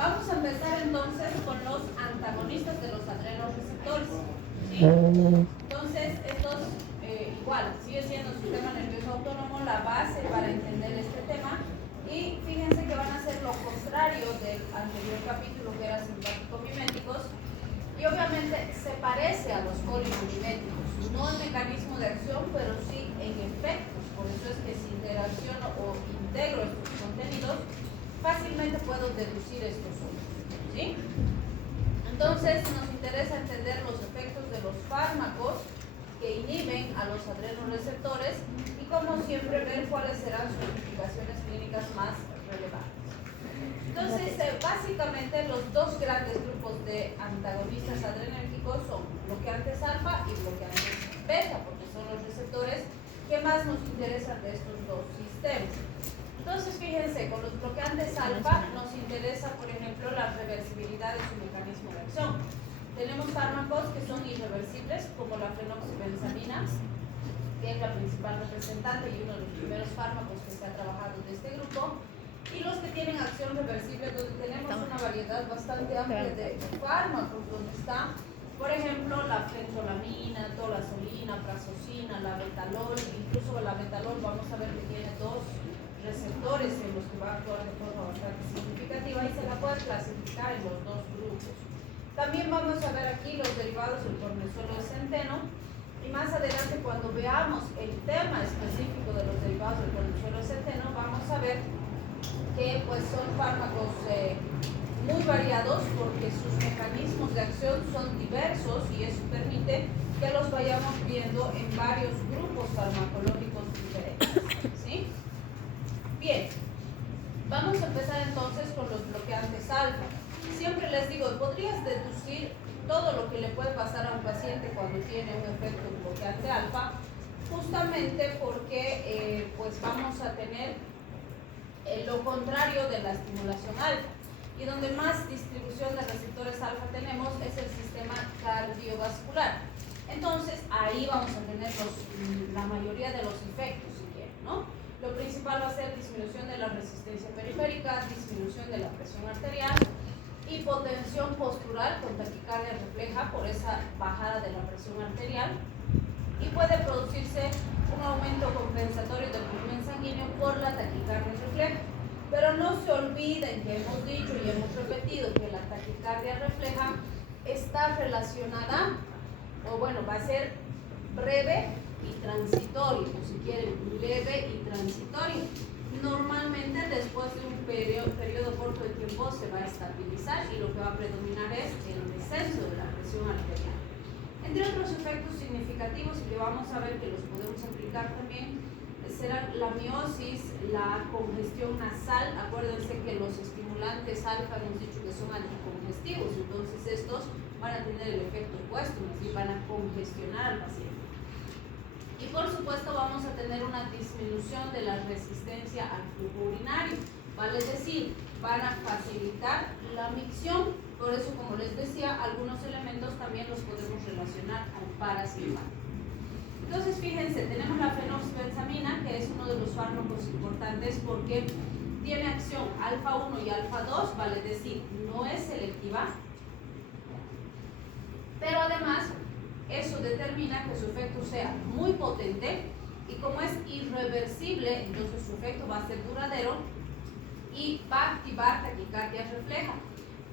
Vamos a empezar entonces con los antagonistas de los adrenoreceptores, ¿sí? Entonces, estos igual, sigue siendo sistema nervioso autónomo la base para entender este tema. Y fíjense que van a ser lo contrario del anterior capítulo, que era simpático-miméticos. Y obviamente se parece a los colimomiméticos, no en mecanismo de acción, pero sí en efectos. Por eso es que si interacciono o integro estos contenidos, fácilmente puedo deducir estos otros, ¿sí? Entonces nos interesa entender los efectos de los fármacos que inhiben a los adrenoreceptores y, como siempre, ver cuáles serán sus implicaciones clínicas más relevantes. Entonces, básicamente los dos grandes grupos de antagonistas adrenérgicos son bloqueantes alfa y bloqueantes beta, porque son los receptores que más nos interesan de estos dos sistemas. Entonces, fíjense, con los bloqueantes alfa nos interesa, por ejemplo, la reversibilidad de su mecanismo de acción. Tenemos fármacos que son irreversibles, como la fenoxibenzamina, que es la principal representante y uno de los primeros fármacos que se ha trabajado de este grupo, y los que tienen acción reversible, donde tenemos una variedad bastante amplia de fármacos, donde está, por ejemplo, la fentolamina, tolazolina, prazosina, la betalol. Incluso la betalol vamos a ver que tiene dos receptores en los que va a actuar de forma bastante significativa y se la puede clasificar en los dos grupos. También vamos a ver aquí los derivados del cortisol de centeno, y más adelante, cuando veamos el tema específico de los derivados del cortisol de centeno, vamos a ver que pues son fármacos muy variados, porque sus mecanismos de acción son diversos y eso permite que los vayamos viendo en varios grupos farmacológicos diferentes, ¿sí? Bien, vamos a empezar entonces con los bloqueantes alfa. Siempre les digo, podrías deducir todo lo que le puede pasar a un paciente cuando tiene un efecto bloqueante alfa, justamente porque pues vamos a tener lo contrario de la estimulación alfa. Y donde más distribución de receptores alfa tenemos es el sistema cardiovascular. Entonces, ahí vamos a tener la mayoría de los efectos, si quieren, ¿no? Lo principal va a ser disminución de la resistencia periférica, disminución de la presión arterial, hipotensión postural con taquicardia refleja por esa bajada de la presión arterial, y puede producirse un aumento compensatorio del volumen sanguíneo por la taquicardia refleja. Pero no se olviden que hemos dicho y hemos repetido que la taquicardia refleja está relacionada, o bueno, va a ser breve y transitorio, o si quieren, leve y transitorio. Normalmente después de un periodo corto de tiempo se va a estabilizar y lo que va a predominar es el descenso de la presión arterial. Entre otros efectos significativos y que vamos a ver que los podemos aplicar también serán la miosis, la congestión nasal. Acuérdense que los estimulantes alfa hemos dicho que son anticongestivos, entonces estos van a tener el efecto opuesto, y van a congestionar al paciente. Y por supuesto vamos a tener una disminución de la resistencia al flujo urinario, vale decir, van a facilitar la micción. Por eso, como les decía, algunos elementos también los podemos relacionar al parasimpático. Entonces, fíjense, tenemos la fenoxibenzamina, que es uno de los fármacos importantes porque tiene acción alfa 1 y alfa 2, vale decir, no es selectiva, pero además eso determina que su efecto sea muy potente, y como es irreversible, entonces su efecto va a ser duradero y va a activar taquicardia refleja.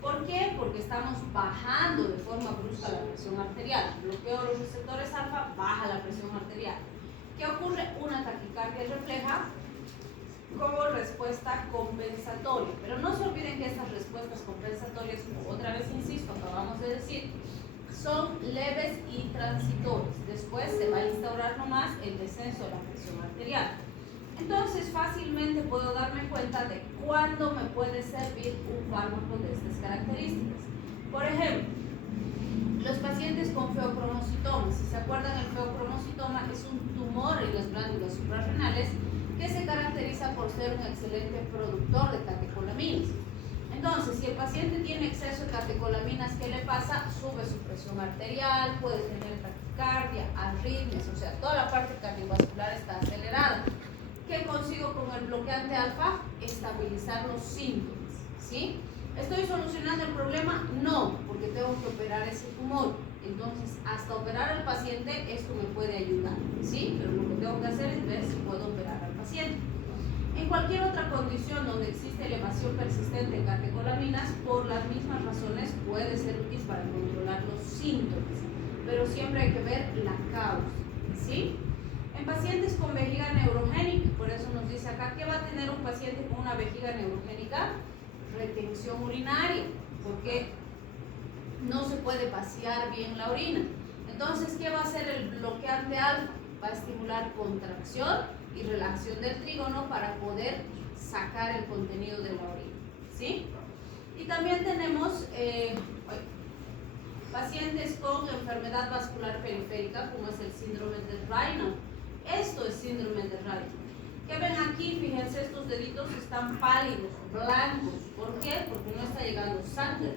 ¿Por qué? Porque estamos bajando de forma brusca la presión arterial. Bloqueo los receptores alfa, baja la presión arterial. ¿Qué ocurre? Una taquicardia refleja como respuesta compensatoria. Pero no se olviden que estas respuestas compensatorias, como otra vez insisto, acabamos de decir, son leves y transitorias. Después se va a instaurar nomás el descenso de la presión arterial. Entonces, fácilmente puedo darme cuenta de cuándo me puede servir un fármaco de estas características. Por ejemplo, los pacientes con feocromocitoma. Si se acuerdan, el feocromocitoma es un tumor en las glándulas suprarrenales que se caracteriza por ser un excelente productor de catecolaminas. Entonces, si el paciente tiene exceso de catecolaminas, ¿qué le pasa? Sube su presión arterial, puede tener taquicardia, arritmias, o sea, toda la parte cardiovascular está acelerada. ¿Qué consigo con el bloqueante alfa? Estabilizar los síntomas, ¿sí? ¿Estoy solucionando el problema? No, porque tengo que operar ese tumor. Entonces, hasta operar al paciente, esto me puede ayudar, ¿sí? Pero lo que tengo que hacer es ver si puedo operar al paciente. En cualquier otra condición donde existe elevación persistente en catecolaminas, por las mismas razones puede ser útil para controlar los síntomas, pero siempre hay que ver la causa, ¿sí? En pacientes con vejiga neurogénica, por eso nos dice acá, ¿qué va a tener un paciente con una vejiga neurogénica? Retención urinaria, porque no se puede vaciar bien la orina. Entonces, ¿qué va a hacer el bloqueante alfa? Va a estimular contracción y relajación del trígono para poder sacar el contenido de la orina, ¿sí? Y también tenemos pacientes con enfermedad vascular periférica, como es el síndrome de Raynaud. Esto es síndrome de Raynaud. ¿Qué ven aquí? Fíjense, estos deditos están pálidos, blancos. ¿Por qué? Porque no está llegando sangre.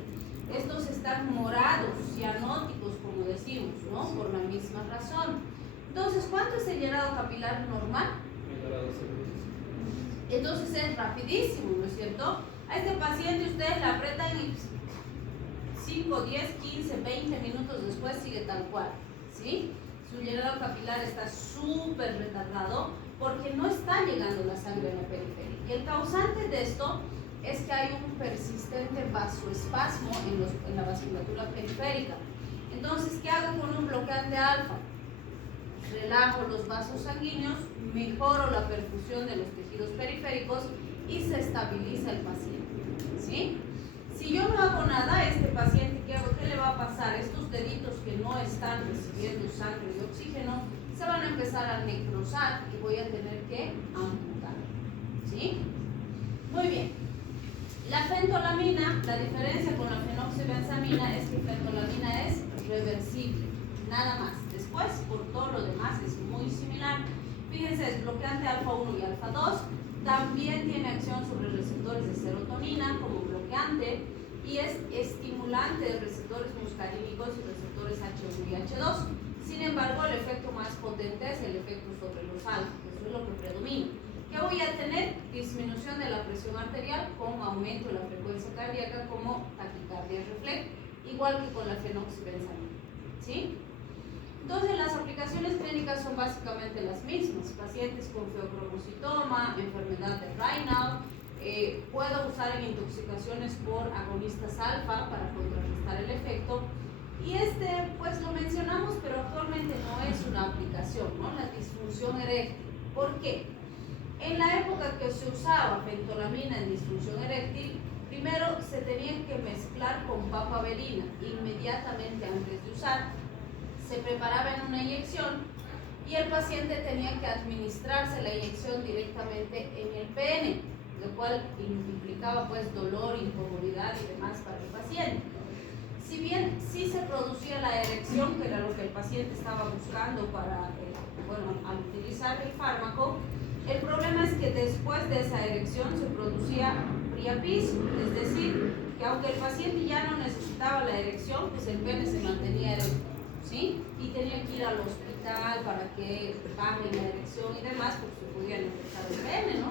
Estos están morados, cianóticos, como decimos, ¿no? Por la misma razón. Entonces, ¿cuánto es el llenado capilar normal? Entonces es rapidísimo, ¿no es cierto? A este paciente ustedes le apretan y 5, 10, 15, 20 minutos después sigue tal cual, ¿sí? Su llenado capilar está súper retardado porque no está llegando la sangre a la periferia. Y el causante de esto es que hay un persistente vasoespasmo en la vasculatura periférica. Entonces, ¿qué hago con un bloqueante alfa? Relajo los vasos sanguíneos, mejoro la perfusión de los tejidos periféricos y se estabiliza el paciente, ¿sí? Si yo no hago nada, este paciente, ¿qué le va a pasar? Estos deditos que no están recibiendo sangre y oxígeno se van a empezar a necrosar y voy a tener que amputar, ¿sí? Muy bien. La fentolamina, la diferencia con la fenoxibenzamina es que fentolamina es reversible, nada más. Después, por todo lo demás, es muy similar. Fíjense, es bloqueante alfa 1 y alfa 2. También tiene acción sobre receptores de serotonina como bloqueante y es estimulante de receptores muscarínicos y receptores H1 y H2. Sin embargo, el efecto más potente es el efecto sobre los alfa, eso es lo que predomina. ¿Qué voy a tener? Disminución de la presión arterial con aumento de la frecuencia cardíaca como taquicardia reflex, igual que con la fenoxibenzamina, ¿sí? Entonces, las aplicaciones clínicas son básicamente las mismas. Pacientes con feocromocitoma, enfermedad de Raynaud, puedo usar en intoxicaciones por agonistas alfa para contrarrestar el efecto. Y pues lo mencionamos, pero actualmente no es una aplicación, ¿no? La disfunción eréctil. ¿Por qué? En la época que se usaba fentolamina en disfunción eréctil, primero se tenían que mezclar con papaverina inmediatamente antes de usar. Se preparaba en una inyección y el paciente tenía que administrarse la inyección directamente en el pene, lo cual implicaba pues dolor, incomodidad y demás para el paciente. Si bien sí se producía la erección, que era lo que el paciente estaba buscando para, al utilizar el fármaco, el problema es que después de esa erección se producía priapismo, es decir, que aunque el paciente ya no necesitaba la erección, pues el pene se mantenía erecto, ¿sí? Y tenía que ir al hospital para que baje la erección y demás, porque se podían infectar el pene, ¿no?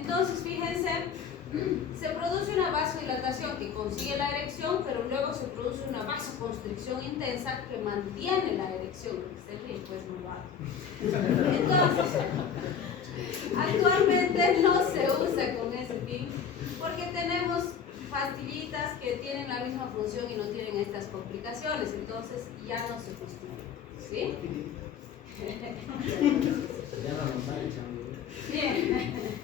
Entonces, fíjense, se produce una vasodilatación que consigue la erección, pero luego se produce una vasoconstricción intensa que mantiene la erección, lo que se ríe, pues no lo hago. Entonces, actualmente no se usa con ese fin, porque tenemos pastillitas que tienen la misma función y no tienen estas complicaciones, entonces ya no se justifica, ¿sí? Bien.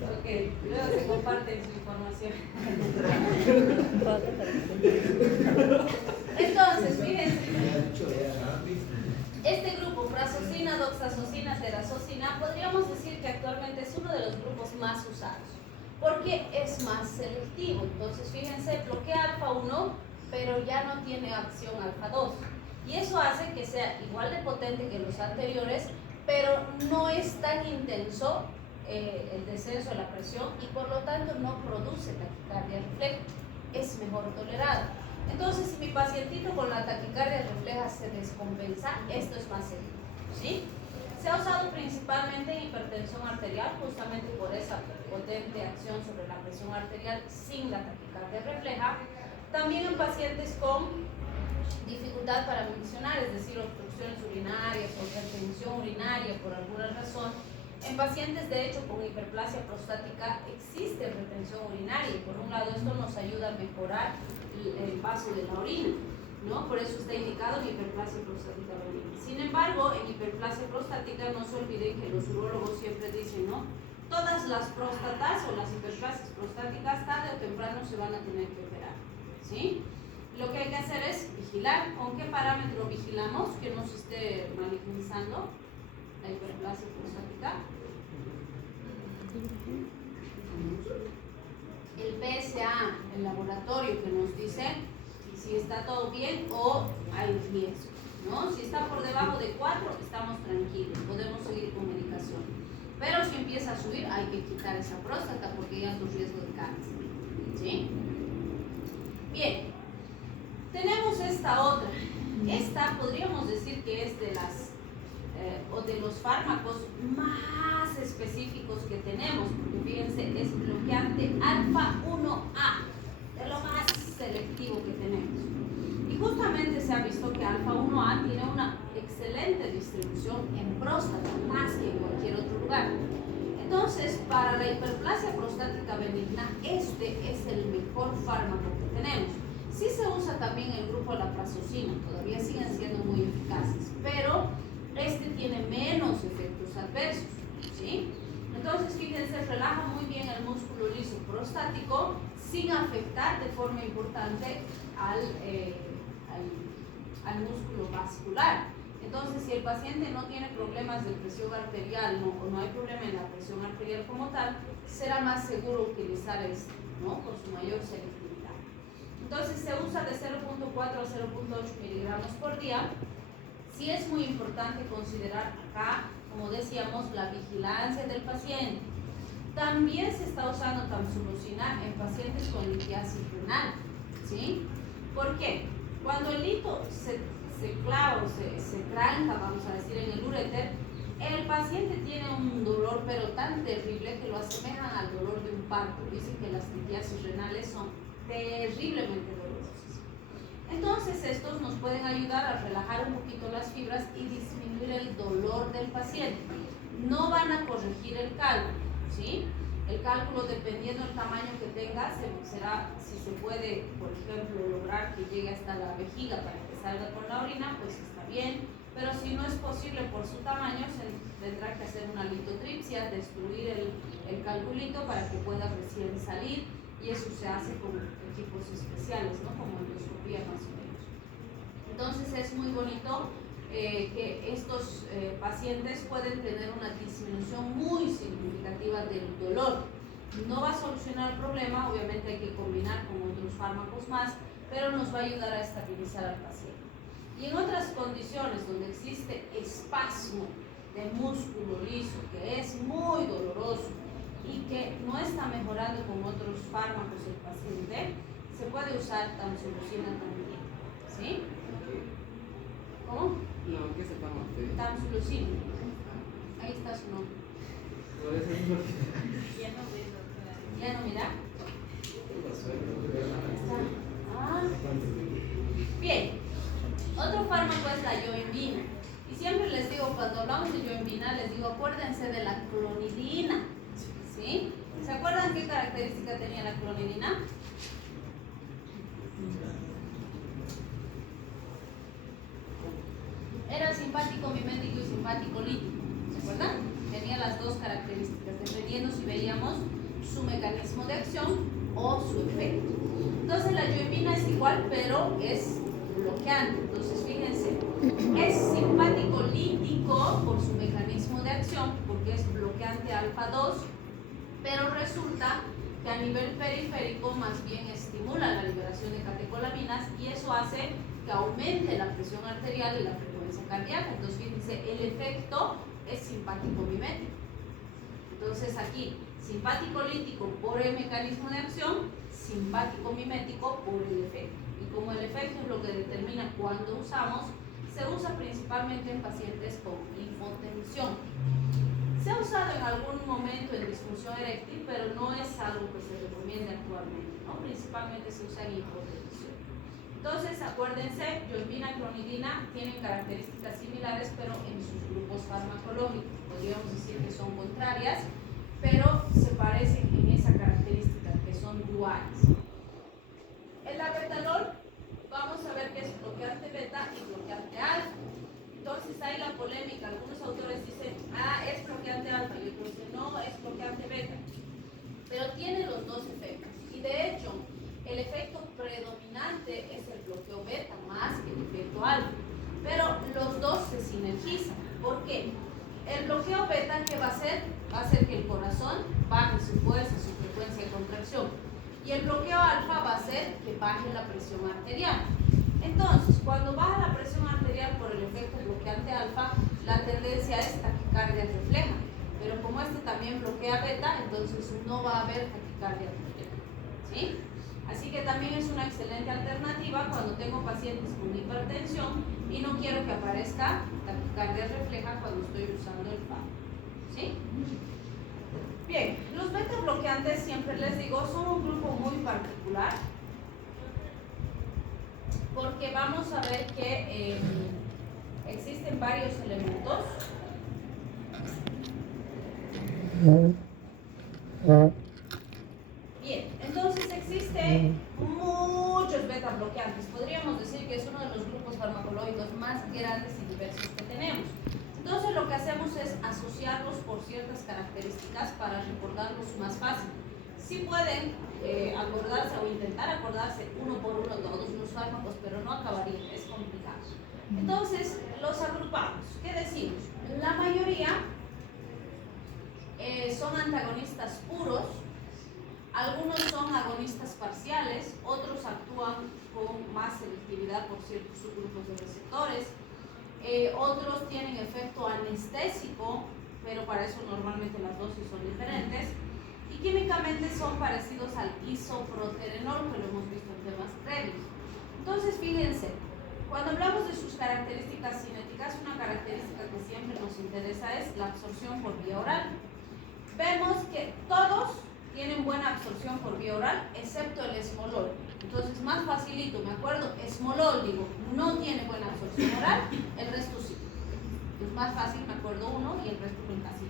Ok, luego se comparte su información. Entonces, fíjense, este grupo, prazosina, doxazosina, terazosina, podríamos decir que actualmente es uno de los grupos más usados, porque es más selectivo. Entonces, fíjense, bloquea alfa 1, pero ya no tiene acción alfa 2. Y eso hace que sea igual de potente que los anteriores, pero no es tan intenso el descenso de la presión y por lo tanto no produce taquicardia refleja, es mejor tolerado. Entonces, si mi pacientito con la taquicardia refleja se descompensa, esto es más seguro, ¿sí? Se ha usado principalmente en hipertensión arterial, justamente por esa potente acción sobre la presión arterial sin la taquicardia refleja. También en pacientes con dificultad para miccionar, es decir, obstrucciones urinarias o retención urinaria por alguna razón. En pacientes, de hecho, con hiperplasia prostática existe retención urinaria y por un lado esto nos ayuda a mejorar el paso de la orina, ¿no? Por eso está indicado en hiperplasia prostática benigna. Sin embargo, en hiperplasia prostática no se olviden que los urólogos siempre dicen, ¿no? Todas las próstatas o las hiperplasias prostáticas tarde o temprano se van a tener que operar, ¿sí? Lo que hay que hacer es vigilar. ¿Con qué parámetro vigilamos que no se esté malignizando la hiperplasia prostática? El PSA, el laboratorio, que nos dice si está todo bien o hay riesgo, ¿no? Si está por debajo de 4, estamos tranquilos, podemos seguir con medicación. Pero si empieza a subir, hay que quitar esa próstata porque ya es un riesgo de cáncer, ¿sí? Bien, tenemos esta otra. Esta podríamos decir que es de las o de los fármacos más específicos que tenemos, porque fíjense, es bloqueante alfa 1A, de lo más selectivo que tenemos. Y justamente se ha visto que alfa 1A tiene una excelente distribución en próstata, más que en cualquier otro lugar. Entonces, para la hiperplasia prostática benigna, este es el mejor fármaco que tenemos. Sí se usa también el grupo laprasocina, todavía siguen siendo muy eficaces, pero este tiene menos efectos adversos, ¿sí? Entonces, fíjense, relaja muy bien el músculo liso prostático sin afectar de forma importante al músculo vascular. Entonces, si el paciente no tiene problemas de presión arterial o no hay problema en la presión arterial como tal, será más seguro utilizar este, ¿no? Por su mayor selectividad. Entonces, se usa de 0.4 a 0.8 miligramos por día. Sí es muy importante considerar acá, como decíamos, la vigilancia del paciente. También se está usando tamsulosin en pacientes con litiasis renal, ¿sí? ¿Por qué? Cuando el lito se clava o se tranca, vamos a decir, en el uréter, el paciente tiene un dolor pero tan terrible que lo asemejan al dolor de un parto. Dicen que las litiasis renales son terriblemente dolorosas. Entonces estos nos pueden ayudar a relajar un poquito las fibras y disminuir el dolor del paciente. No van a corregir el cálculo, ¿sí? El cálculo, dependiendo del tamaño que tenga, será si se puede, por ejemplo, lograr que llegue hasta la vejiga para que salga con la orina, pues está bien. Pero si no es posible por su tamaño, se tendrá que hacer una litotripsia, destruir el calculito para que pueda recién salir. Y eso se hace con equipos especiales, ¿no? Como endoscopía más o menos. Entonces es muy bonito que estos pacientes pueden tener una disminución muy significativa del dolor. No va a solucionar el problema, obviamente hay que combinar con otros fármacos más, pero nos va a ayudar a estabilizar al paciente. Y en otras condiciones donde existe espasmo de músculo liso, que es muy doloroso, y que no está mejorando con otros fármacos el paciente, se puede usar tamsulosin también, ¿sí? ¿Cómo? No, ¿qué se toma usted? Tamsulosin. Ahí está su nombre. ¿Ya no mira? Ah. Bien. Otro fármaco es la yohimbina. Y siempre les digo, cuando hablamos de yohimbina, les digo, acuérdense de la clonidina. ¿Sí? ¿Se acuerdan qué característica tenía la clonidina? Era simpático mimético y simpático lítico. ¿Se acuerdan? Tenía las dos características, dependiendo si veíamos su mecanismo de acción o su efecto. Entonces la yohimbina es igual, pero es bloqueante. Entonces fíjense, es simpático lítico por su mecanismo de acción, porque es bloqueante alfa 2, pero resulta que a nivel periférico más bien estimula la liberación de catecolaminas y eso hace que aumente la presión arterial y la frecuencia cardíaca. Entonces fíjense, el efecto es simpático mimético. Entonces aquí, simpático lítico por el mecanismo de acción, simpático mimético por el efecto. Y como el efecto es lo que determina cuándo usamos, se usa principalmente en pacientes con hipotensión. Se ha usado en algún momento en disfunción eréctil, pero no es algo que se recomiende actualmente, ¿no? Principalmente se usa en hipotensión. Entonces, acuérdense, yohimbina y clonidina tienen características similares, pero en sus grupos farmacológicos. Podríamos decir que son contrarias, pero se parecen en esa característica, que son duales. El labetalol, vamos a ver que es bloqueante beta y bloqueante alfa. Entonces hay la polémica, algunos autores dicen, es bloqueante alfa, y otros dicen, no, es bloqueante beta. Pero tiene los dos efectos. Y de hecho, el efecto predominante es el bloqueo beta más que el efecto alfa. Pero los dos se sinergizan. ¿Por qué? El bloqueo beta, ¿qué va a hacer? Va a hacer que el corazón baje su fuerza, su frecuencia de contracción. Y el bloqueo alfa va a hacer que baje la presión arterial. Entonces, cuando baja la presión arterial por el efecto bloqueante alfa, la tendencia es taquicardia refleja. Pero como este también bloquea beta, entonces no va a haber taquicardia refleja. ¿Sí? Así que también es una excelente alternativa cuando tengo pacientes con hipertensión y no quiero que aparezca taquicardia refleja cuando estoy usando el fármaco. ¿Sí? Bien, los beta bloqueantes, siempre les digo, son un grupo muy particular, porque vamos a ver que existen varios elementos. Bien, entonces existen muchos beta bloqueantes. Podríamos decir que es uno de los grupos farmacológicos más grandes y diversos que tenemos. Entonces lo que hacemos es asociarlos por ciertas características para recordarlos más fácil. Sí pueden acordarse o intentar acordarse uno por uno todos los fármacos, pero no acabaría, es complicado. Entonces los agrupamos. ¿Qué decimos? La mayoría son antagonistas puros, algunos son agonistas parciales, otros actúan con más selectividad por ciertos subgrupos de receptores, otros tienen efecto anestésico, pero para eso normalmente las dosis son diferentes, y químicamente son parecidos al isoproterenol, que lo hemos visto en temas previos. Entonces, fíjense, cuando hablamos de sus características cinéticas, una característica que siempre nos interesa es la absorción por vía oral. Vemos que todos tienen buena absorción por vía oral, excepto el esmolol. Entonces, más facilito, me acuerdo, esmolol, digo, no tiene buena absorción oral, el resto sí. Es más fácil, me acuerdo uno y el resto muy fácil.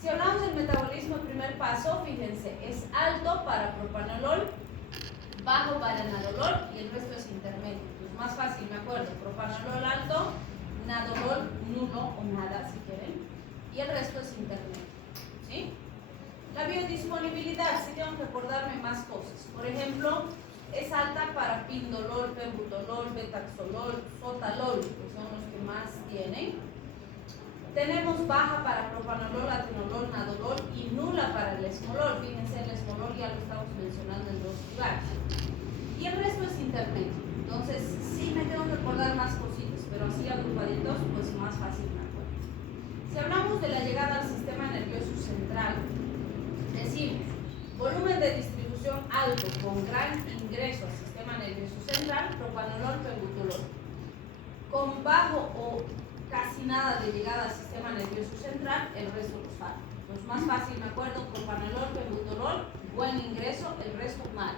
Si hablamos del metabolismo, el primer paso, fíjense, es alto para propanolol, bajo para nadolol y el resto es intermedio. Entonces, más fácil, me acuerdo, propanolol alto, nadolol nulo o nada si quieren, y el resto es intermedio. ¿Sí? La biodisponibilidad, sí tengo que acordarme más cosas. Por ejemplo, es alta para pindolol, pembutolol, betaxolol, sotalol, que son los que más tienen. Tenemos baja para propanolol, atenolol, nadolol y nula para el esmolol. Fíjense, el esmolol ya lo estamos mencionando en dos lugares. Y el resto es intermedio. Entonces, sí me tengo que acordar más cositas, pero así agrupaditos, pues más fácil me acuerdo. Si hablamos de la llegada al sistema nervioso central, decimos volumen de distribución alto con gran ingreso al sistema nervioso central, propanolol, pembutolol. Con bajo o casi nada de llegada al sistema nervioso central, el resto los fármacos. Entonces, más fácil me acuerdo, propanolol, pembutolol, buen ingreso, el resto mal.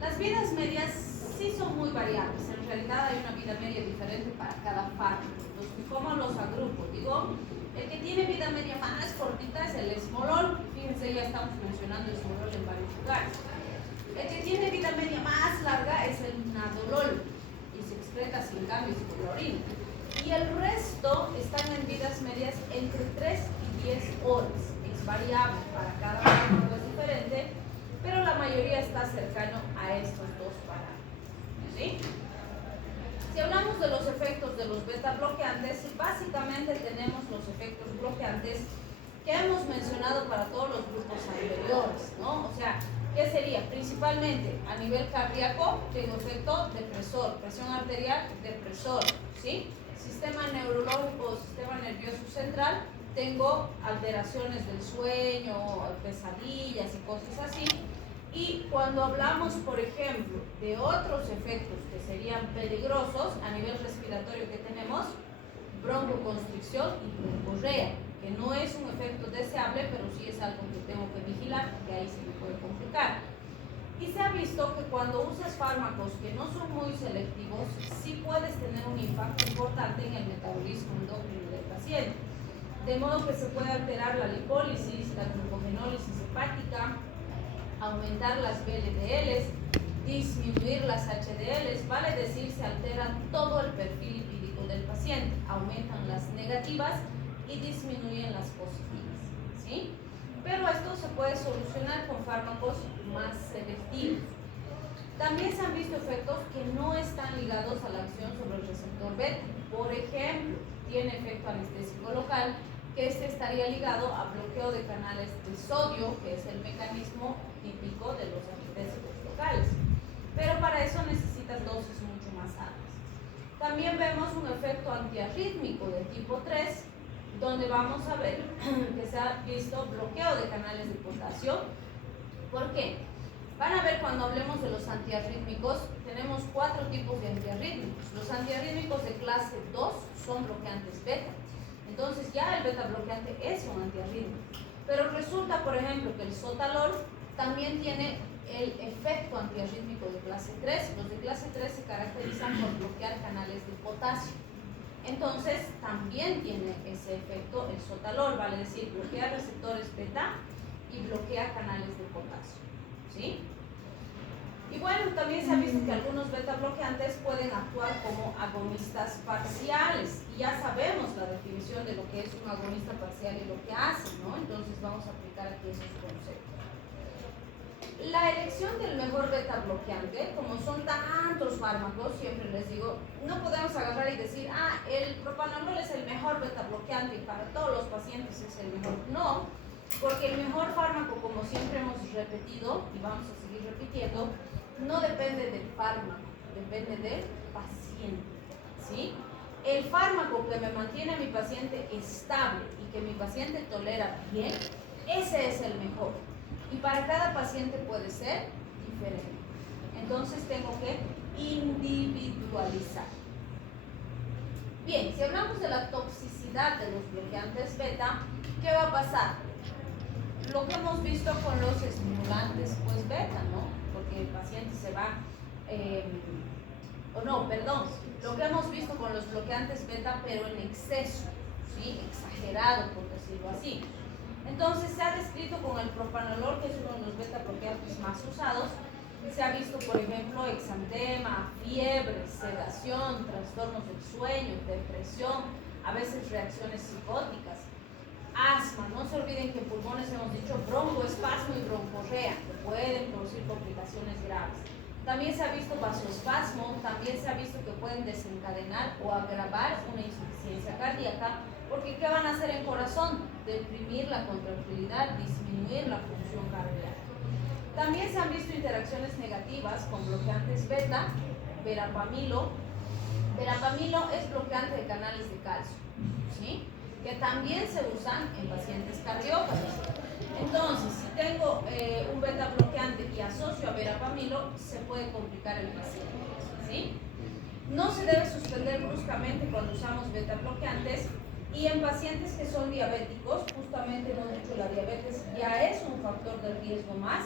Las vidas medias sí son muy variables. En realidad hay una vida media diferente para cada fármaco. Entonces, ¿cómo los agrupo? Digo, el que tiene vida media más cortita es el esmolol. Fíjense, ya estamos mencionando esmolol en varios lugares. El que tiene vida media más larga es el nadolol y se excreta sin cambios por la orina. Y el resto están en vidas medias entre 3 y 10 horas. Es variable, para cada fármaco es diferente, pero la mayoría está cercano a estos dos parámetros. ¿Sí? Si hablamos de los efectos de los beta bloqueantes, básicamente tenemos los efectos bloqueantes que hemos mencionado para todos los grupos anteriores, ¿no? O sea, ¿qué sería? Principalmente a nivel cardíaco, tengo efecto depresor, presión arterial, depresor, ¿sí? Sistema neurológico, sistema nervioso central, tengo alteraciones del sueño, pesadillas y cosas así. Y cuando hablamos, por ejemplo, de otros efectos que serían peligrosos a nivel respiratorio que tenemos, broncoconstricción y broncorrea, que no es un efecto deseable, pero sí es algo que tengo que vigilar, porque ahí se me puede complicar. Y se ha visto que cuando usas fármacos que no son muy selectivos, sí puedes tener un impacto importante en el metabolismo endocrino del paciente. De modo que se puede alterar la lipólisis, la glucogenólisis hepática, aumentar las VLDLs, disminuir las HDLs, vale decir, se altera todo el perfil lipídico del paciente, aumentan las negativas y disminuyen las positivas, ¿sí? Pero esto se puede solucionar con fármacos más selectivos. También se han visto efectos que no están ligados a la acción sobre el receptor beta. Por ejemplo, tiene efecto anestésico local, que este estaría ligado a bloqueo de canales de sodio, que es el mecanismo típico de los anestésicos locales. Pero para eso necesitas dosis mucho más altas. También vemos un efecto antiarrítmico de tipo 3, donde vamos a ver que se ha visto bloqueo de canales de potasio. ¿Por qué? Van a ver cuando hablemos de los antiarrítmicos, tenemos 4 tipos de antiarrítmicos. Los antiarrítmicos de clase 2 son bloqueantes beta. Entonces ya el beta bloqueante es un antiarrítmico. Pero resulta, por ejemplo, que el sotalol también tiene el efecto antiarrítmico de clase 3. Los de clase 3 se caracterizan por bloquear canales de potasio. Entonces también tiene ese efecto el sotalol, vale decir, bloquea receptores beta y bloquea canales de potasio, ¿sí? Y bueno, también se ha visto que algunos beta bloqueantes pueden actuar como agonistas parciales. Y ya sabemos la definición de lo que es un agonista parcial y lo que hace, ¿no? Entonces vamos a aplicar aquí esos conceptos. La elección del mejor beta bloqueante, como son tantos fármacos, siempre les digo, no podemos agarrar y decir, el propanolol es el mejor beta bloqueante y para todos los pacientes es el mejor. No, porque el mejor fármaco, como siempre hemos repetido y vamos a seguir repitiendo, no depende del fármaco, depende del paciente, ¿sí? El fármaco que me mantiene a mi paciente estable y que mi paciente tolera bien, ese es el mejor. Y para cada paciente puede ser diferente. Entonces tengo que individualizar. Bien, si hablamos de la toxicidad de los bloqueantes beta, ¿qué va a pasar? Lo que hemos visto con los estimulantes pues beta, ¿no? Porque el paciente se va, lo que hemos visto con los bloqueantes beta, pero en exceso, ¿sí? Exagerado, por decirlo así. Entonces se ha descrito con el propanolol, que es uno de los beta bloqueantes más usados. Se ha visto, por ejemplo, exantema, fiebre, sedación, trastornos del sueño, depresión, a veces reacciones psicóticas, asma. No se olviden que en pulmones hemos dicho broncoespasmo y broncorrea, que pueden producir complicaciones graves. También se ha visto vasoespasmo, también se ha visto que pueden desencadenar o agravar una insuficiencia cardíaca, porque ¿qué van a hacer en corazón? Deprimir la contractilidad, disminuir la función cardíaca. También se han visto interacciones negativas con bloqueantes beta, verapamilo. Verapamilo es bloqueante de canales de calcio, ¿sí? Que también se usan en pacientes cardiópatas. Entonces, si tengo un beta bloqueante y asocio a verapamilo, se puede complicar el paciente, ¿sí? No se debe suspender bruscamente cuando usamos beta bloqueantes. Y en pacientes que son diabéticos, justamente hemos dicho la diabetes ya es un factor de riesgo más,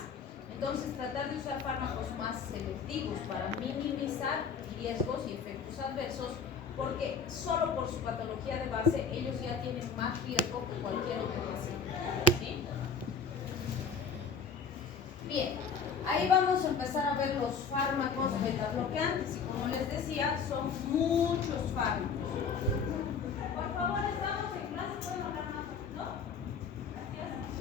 entonces tratar de usar fármacos más selectivos para minimizar riesgos y efectos adversos, porque solo por su patología de base ellos ya tienen más riesgo que cualquier otro paciente, ¿sí? Bien, ahí vamos a empezar a ver los fármacos beta bloqueantes y como les decía, son muchos fármacos. Por favor, estamos en clase, ¿pueden hablar más? ¿No? Gracias.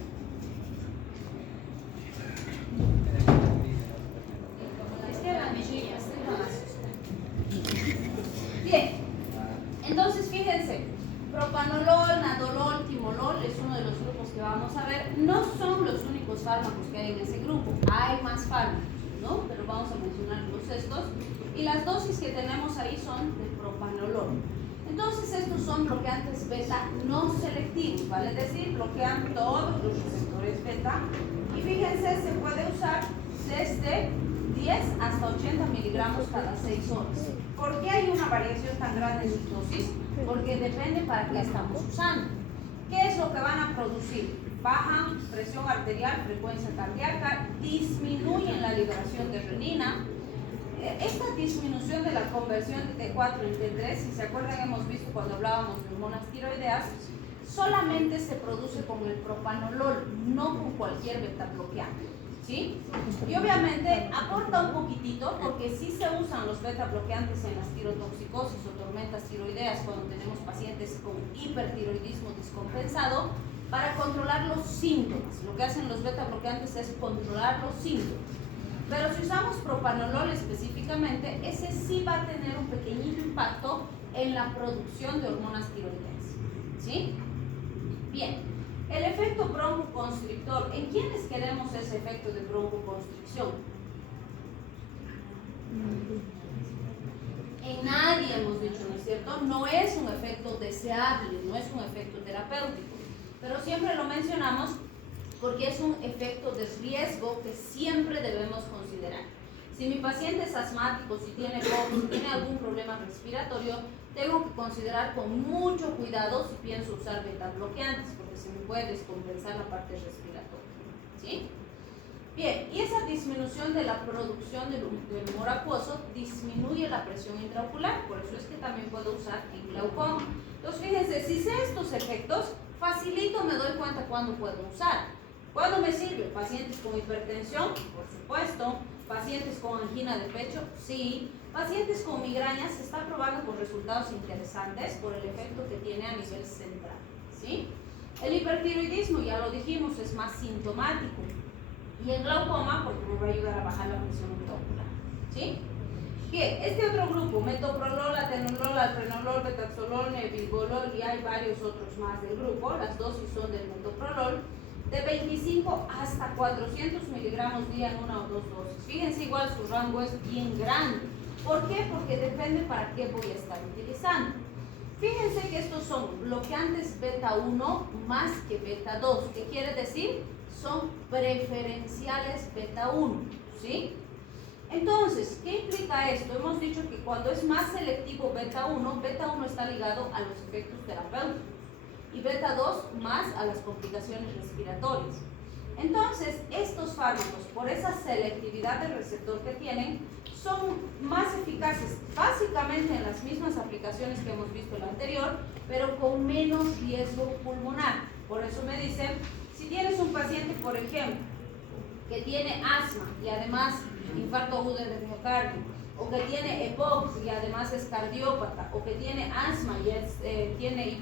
Bien, entonces fíjense, propanolol, nadolol, timolol es uno de los grupos que vamos a ver. No son los únicos fármacos que hay en ese grupo, hay más fármacos, ¿no? Pero vamos a mencionarlos estos. Y las dosis que tenemos ahí son de propanolol. Entonces estos son bloqueantes beta no selectivos, vale decir, bloquean todos los receptores beta. Y fíjense, se puede usar es de 10 hasta 80 miligramos cada 6 horas. ¿Por qué hay una variación tan grande en sus dosis? Porque depende para qué estamos usando. ¿Qué es lo que van a producir? Bajan presión arterial, frecuencia cardíaca, disminuyen la liberación de renina. Esta disminución de la conversión de T4 en T3, si se acuerdan, hemos visto cuando hablábamos de hormonas tiroideas, solamente se produce con el propanolol, no con cualquier beta bloqueante, ¿sí? Y obviamente aporta un poquitito porque sí se usan los beta bloqueantes en las tirotoxicosis o tormentas tiroideas cuando tenemos pacientes con hipertiroidismo descompensado para controlar los síntomas. Lo que hacen los beta bloqueantes es controlar los síntomas. Pero si usamos propanolol específicamente, ese sí va a tener un pequeñito impacto en la producción de hormonas tiroideas, ¿sí? Bien, el efecto broncoconstrictor. ¿En quiénes queremos ese efecto de broncoconstricción? En nadie hemos dicho, ¿no es cierto? No es un efecto deseable, no es un efecto terapéutico, pero siempre lo mencionamos porque es un efecto de riesgo que siempre debemos considerar. Si mi paciente es asmático, si tiene COVID, si tiene algún problema respiratorio, tengo que considerar con mucho cuidado si pienso usar beta bloqueantes, porque se me puede descompensar la parte respiratoria, ¿sí? Bien, y esa disminución de la producción del humor acuoso disminuye la presión intraocular, por eso es que también puedo usar en glaucoma. Entonces, fíjense, si sé estos efectos, facilito me doy cuenta cuándo puedo usar. ¿Cuándo me sirve? Pacientes con hipertensión, por supuesto. Pacientes con angina de pecho, sí. Pacientes con migrañas, se está probando con resultados interesantes por el efecto que tiene a nivel central, ¿sí? El hipertiroidismo, ya lo dijimos, es más sintomático. Y en glaucoma, porque me va a ayudar a bajar la presión intraocular, ¿sí? Bien, este otro grupo, metoprolol, atenolol, alprenolol, betaxolol, nebilbolol, y hay varios otros más del grupo. Las dosis son del metoprolol, de 25 hasta 400 miligramos día en una o dos dosis. Fíjense, igual su rango es bien grande. ¿Por qué? Porque depende para qué voy a estar utilizando. Fíjense que estos son bloqueantes beta 1 más que beta 2. ¿Qué quiere decir? Son preferenciales beta 1, ¿sí? Entonces, ¿qué implica esto? Hemos dicho que cuando es más selectivo beta 1 está ligado a los efectos terapéuticos y beta 2 más a las complicaciones respiratorias. Entonces, estos fármacos, por esa selectividad del receptor que tienen, son más eficaces básicamente en las mismas aplicaciones que hemos visto en la anterior, pero con menos riesgo pulmonar. Por eso me dicen, si tienes un paciente, por ejemplo, que tiene asma y además infarto agudo de miocardio, o que tiene EPOC y además es cardiópata, o que tiene asma y tiene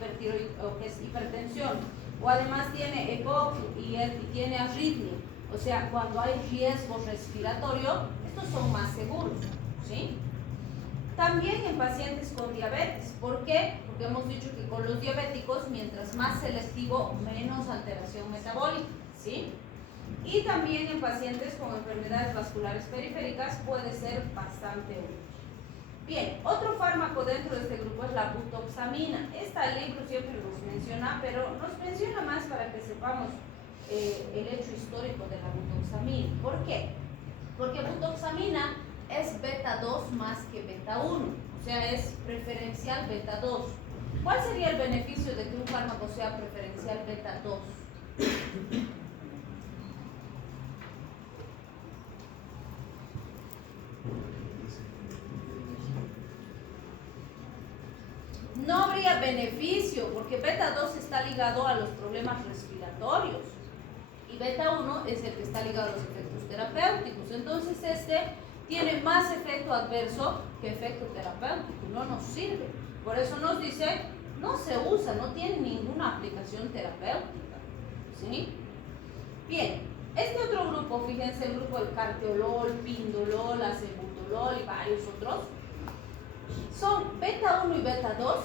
o que es hipertensión, o además tiene EPOC y tiene arritmia, o sea, cuando hay riesgo respiratorio, estos son más seguros, ¿sí? También en pacientes con diabetes. ¿Por qué? Porque hemos dicho que con los diabéticos, mientras más selectivo, menos alteración metabólica, ¿sí? Y también en pacientes con enfermedades vasculares periféricas puede ser bastante útil. Bien, otro fármaco dentro de este grupo es la butoxamina. Esta el libro siempre nos menciona, pero nos menciona más para que sepamos el hecho histórico de la butoxamina. ¿Por qué? Porque butoxamina es beta 2 más que beta 1, o sea, es preferencial beta 2. ¿Cuál sería el beneficio de que un fármaco sea preferencial beta 2? No habría beneficio porque beta 2 está ligado a los problemas respiratorios y beta 1 es el que está ligado a los efectos terapéuticos. Entonces este tiene más efecto adverso que efecto terapéutico, no nos sirve. Por eso nos dice, no se usa, no tiene ninguna aplicación terapéutica, ¿sí? Bien, este otro grupo, fíjense, el grupo del carteolol, pindolol, acebutolol y varios otros, son beta 1 y beta 2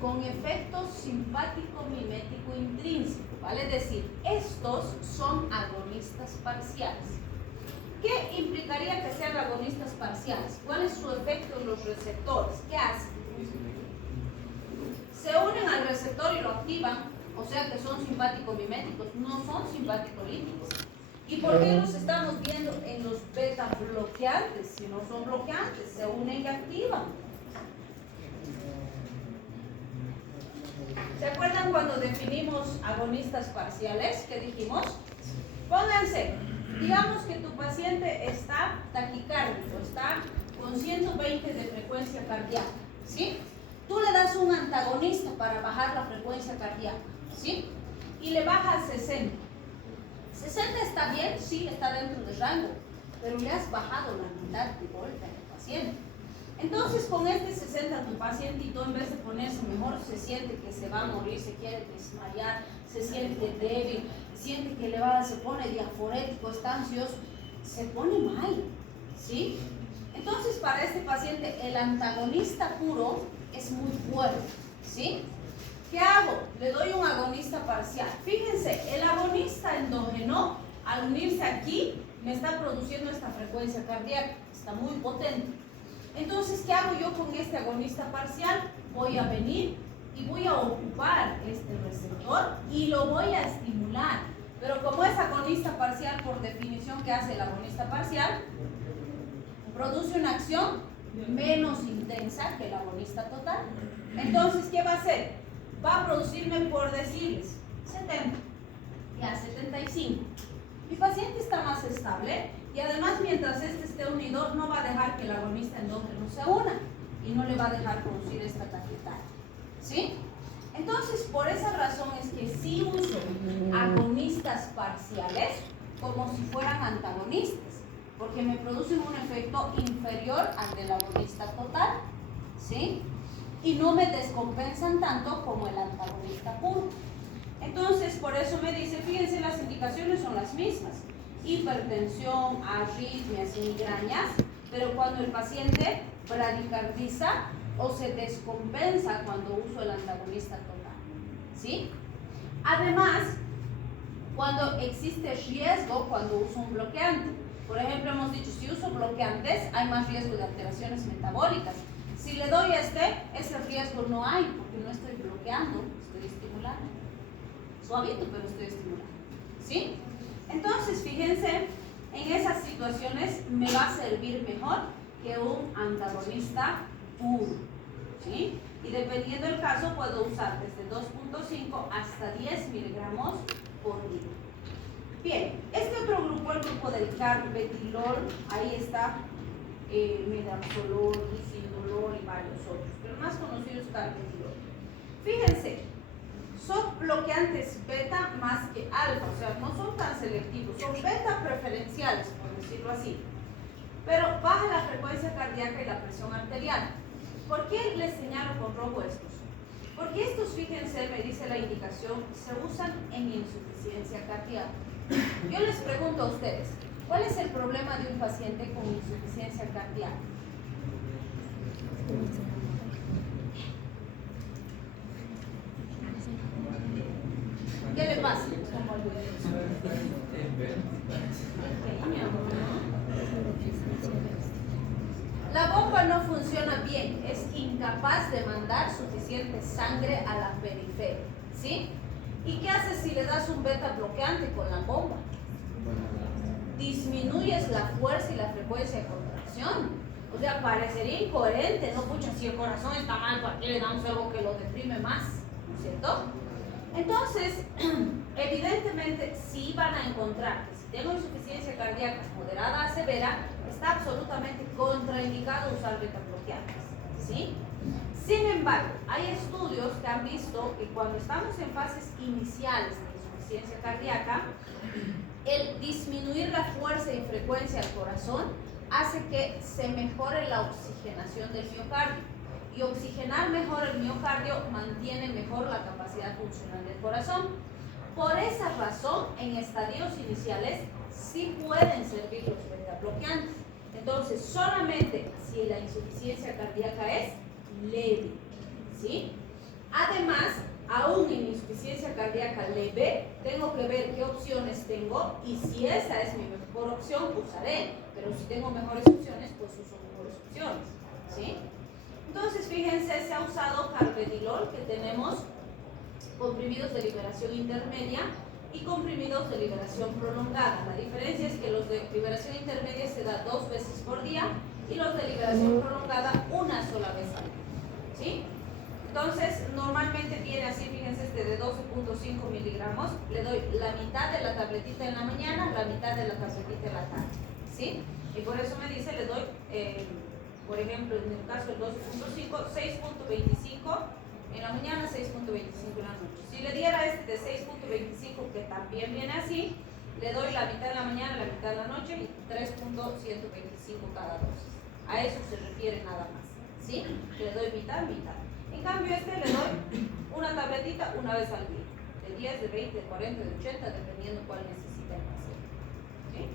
con efecto simpático mimético intrínseco, ¿vale? Es decir, estos son agonistas parciales. ¿Qué implicaría que sean agonistas parciales? ¿Cuál es su efecto en los receptores? ¿Qué hacen? Se unen al receptor y lo activan, o sea que son simpático miméticos, no son simpático líticos. ¿Y por qué los estamos viendo en los beta bloqueantes? Si no son bloqueantes, se unen y activan. ¿Se acuerdan cuando definimos agonistas parciales? ¿Qué dijimos? Pónganse, digamos que tu paciente está taquicárdico, está con 120 de frecuencia cardíaca, ¿sí? Tú le das un antagonista para bajar la frecuencia cardíaca, ¿sí? Y le baja a 60. 60 está bien, sí, está dentro del rango, pero le has bajado la mitad de golpe al paciente. Entonces, con este 60, tu pacientito, en vez de ponerse mejor, se siente que se va a morir, se quiere desmayar, se siente débil, siente que se pone diaforético, está ansioso, se pone mal, ¿sí? Entonces, para este paciente, el antagonista puro es muy fuerte, ¿sí? ¿Qué hago? Le doy un agonista parcial. Fíjense, el agonista endógeno, al unirse aquí, me está produciendo esta frecuencia cardíaca, está muy potente. Entonces, ¿qué hago yo con este agonista parcial? Voy a venir y voy a ocupar este receptor y lo voy a estimular. Pero como es agonista parcial, por definición, ¿qué hace el agonista parcial? Produce una acción menos intensa que el agonista total. Entonces, ¿qué va a hacer? Va a producirme, por decirles, 70, ya 75. Mi paciente está más estable y además mientras este esté unido no va a dejar que el agonista endógeno se una y no le va a dejar producir esta taquicardia, ¿sí? Entonces, por esa razón es que sí uso agonistas parciales como si fueran antagonistas, porque me producen un efecto inferior al del agonista total, ¿sí? Y no me descompensan tanto como el antagonista puro. Entonces, por eso me dice, fíjense, las indicaciones son las mismas. Hipertensión, arritmias y migrañas, pero cuando el paciente bradicardiza o se descompensa cuando uso el antagonista total, ¿sí? Además, cuando existe riesgo cuando uso un bloqueante. Por ejemplo, hemos dicho, si uso bloqueantes, hay más riesgo de alteraciones metabólicas. Si le doy ese riesgo no hay, porque no estoy bloqueando, estoy estimulando. Suavito, pero estoy estimulando, ¿sí? Entonces, fíjense, en esas situaciones me va a servir mejor que un antagonista puro, ¿sí? Y dependiendo del caso, puedo usar desde 2.5 hasta 10 miligramos por día. Bien, este otro grupo, el grupo del carvedilol, ahí está midazolam, lisindolol y varios otros, pero el más conocido es carvedilol. Fíjense, son bloqueantes beta más que alfa, o sea, no son tan selectivos, son beta preferenciales, por decirlo así, pero baja la frecuencia cardíaca y la presión arterial. ¿Por qué les señalo con rojo estos? Porque estos, fíjense, me dice la indicación, se usan en insuficiencia cardíaca. Yo les pregunto a ustedes, ¿cuál es el problema de un paciente con insuficiencia cardíaca? ¿Qué le pasa? La bomba no funciona bien, es incapaz de mandar suficiente sangre a la periferia, ¿sí? ¿Y qué haces si le das un beta bloqueante con la bomba? Disminuyes la fuerza y la frecuencia de contracción. O sea, parecería incoherente, ¿no? Pucha, si el corazón está mal, ¿para qué le damos algo que lo deprime más? ¿No es cierto? Entonces, evidentemente, sí van a encontrar que si tengo insuficiencia cardíaca moderada a severa, está absolutamente contraindicado usar beta bloqueantes, ¿sí? Sin embargo, hay estudios que han visto que cuando estamos en fases iniciales de insuficiencia cardíaca, el disminuir la fuerza y frecuencia del corazón hace que se mejore la oxigenación del miocardio. Y oxigenar mejor el miocardio mantiene mejor la capacidad funcional del corazón. Por esa razón, en estadios iniciales sí pueden servir los beta bloqueantes. Entonces, solamente si la insuficiencia cardíaca es leve, ¿sí? Además, aún en insuficiencia cardíaca leve, tengo que ver qué opciones tengo y si esa es mi mejor opción, usaré. Pero si tengo mejores opciones, pues uso mejores opciones, ¿sí? Entonces, fíjense, se ha usado carvedilol, que tenemos comprimidos de liberación intermedia, y comprimidos de liberación prolongada. La diferencia es que los de liberación intermedia se da 2 veces por día y los de liberación prolongada una sola vez al día. ¿Sí? Entonces, normalmente viene así, fíjense, este de 12.5 miligramos. Le doy la mitad de la tabletita en la mañana, la mitad de la tabletita en la tarde. ¿Sí? Y por eso me dice, le doy, por ejemplo, en el caso del 12.5, 6.25 en la mañana, 6.25 en la noche. Si le diera este de 6.25, que también viene así, le doy la mitad en la mañana, la mitad en la noche y 3.125 cada dosis. A eso se refiere nada más. ¿Sí? Le doy mitad, mitad. En cambio, este le doy una tabletita una vez al día. De 10, de 20, de 40, de 80, dependiendo cuál necesita el paciente. ¿Sí?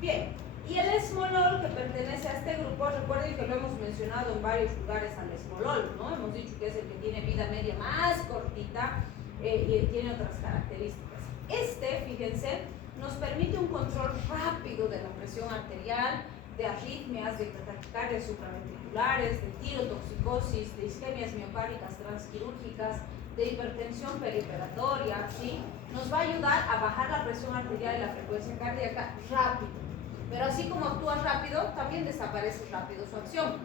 Bien. Y el esmolol, que pertenece a este grupo, recuerden que lo hemos mencionado en varios lugares al esmolol, ¿no? Hemos dicho que es el que tiene vida media más cortita y tiene otras características. Este, fíjense, nos permite un control rápido de la presión arterial, de arritmias, de taquicardias supraventriculares, de tirotoxicosis, de isquemias miocárdicas transquirúrgicas, de hipertensión periferatoria, ¿sí? Nos va a ayudar a bajar la presión arterial y la frecuencia cardíaca rápido. Pero así como actúa rápido, también desaparece rápido su acción.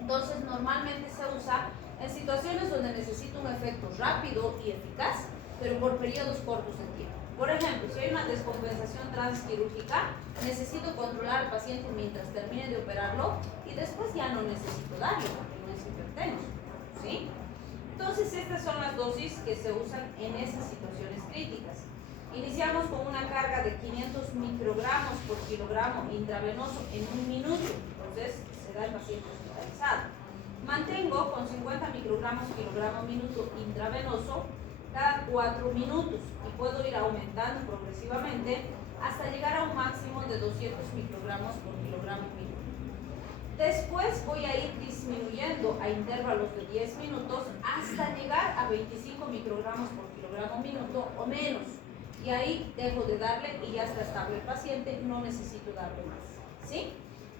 Entonces, normalmente se usa en situaciones donde necesita un efecto rápido y eficaz, pero por periodos cortos de tiempo. Por ejemplo, si hay una descompensación transquirúrgica, necesito controlar al paciente mientras termine de operarlo y después ya no necesito darle porque no es hipertenso. ¿Sí? Entonces, estas son las dosis que se usan en esas situaciones críticas. Iniciamos con una carga de 500 microgramos por kilogramo intravenoso en 1 minuto, entonces se da el paciente hospitalizado. Mantengo con 50 microgramos kilogramo minuto intravenoso cada 4 minutos y puedo ir aumentando progresivamente hasta llegar a un máximo de 200 microgramos por kilogramo minuto. Después voy a ir disminuyendo a intervalos de 10 minutos hasta llegar a 25 microgramos por kilogramo minuto o menos. Y ahí dejo de darle y ya está estable el paciente, no necesito darle más. ¿Sí?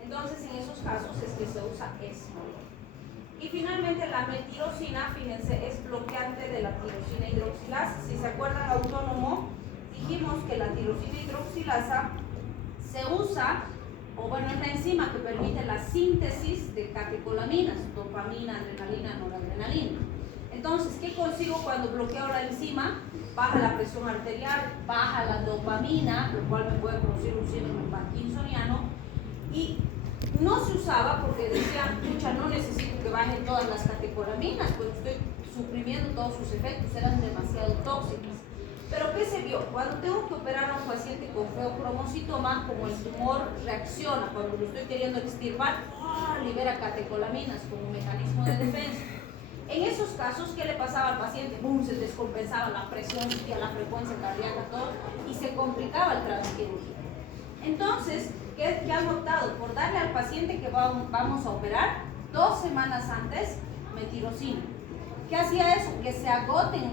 Entonces, en esos casos es que se usa esmolol. Y finalmente la metirosina, fíjense, es bloqueante de la tirosina hidroxilasa. Si se acuerdan, autónomo, dijimos que la tirosina hidroxilasa se usa, o bueno, es la enzima que permite la síntesis de catecolaminas, dopamina, adrenalina, noradrenalina. Entonces, ¿qué consigo cuando bloqueo la enzima? Baja la presión arterial, baja la dopamina, lo cual me puede producir un síndrome parkinsoniano. Y no se usaba porque decían, pucha, no necesito que bajen todas las catecolaminas, pues estoy suprimiendo todos sus efectos, eran demasiado tóxicas. Pero ¿qué se vio? Cuando tengo que operar a un paciente con feocromocitoma, como el tumor reacciona, cuando lo estoy queriendo extirpar, libera catecolaminas como un mecanismo de defensa. En esos casos, ¿qué le pasaba al paciente? ¡Bum! Se descompensaba la presión, la frecuencia cardíaca, todo, y se complicaba el transquirúrgico. Entonces, ¿qué han optado? Por darle al paciente que vamos a operar 2 semanas antes metirosina. ¿Qué hacía eso? Que se agoten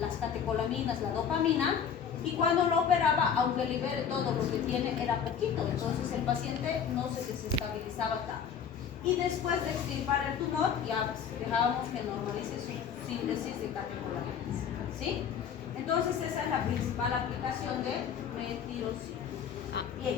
las catecolaminas, la dopamina, y cuando lo operaba, aunque libere todo lo que tiene, era poquito. Entonces el paciente no se desestabilizaba tanto. Y después de extirpar el tumor, ya dejábamos que normalice su síntesis de catecolaminas. ¿Sí? Entonces esa es la principal aplicación de metirosina. Bien.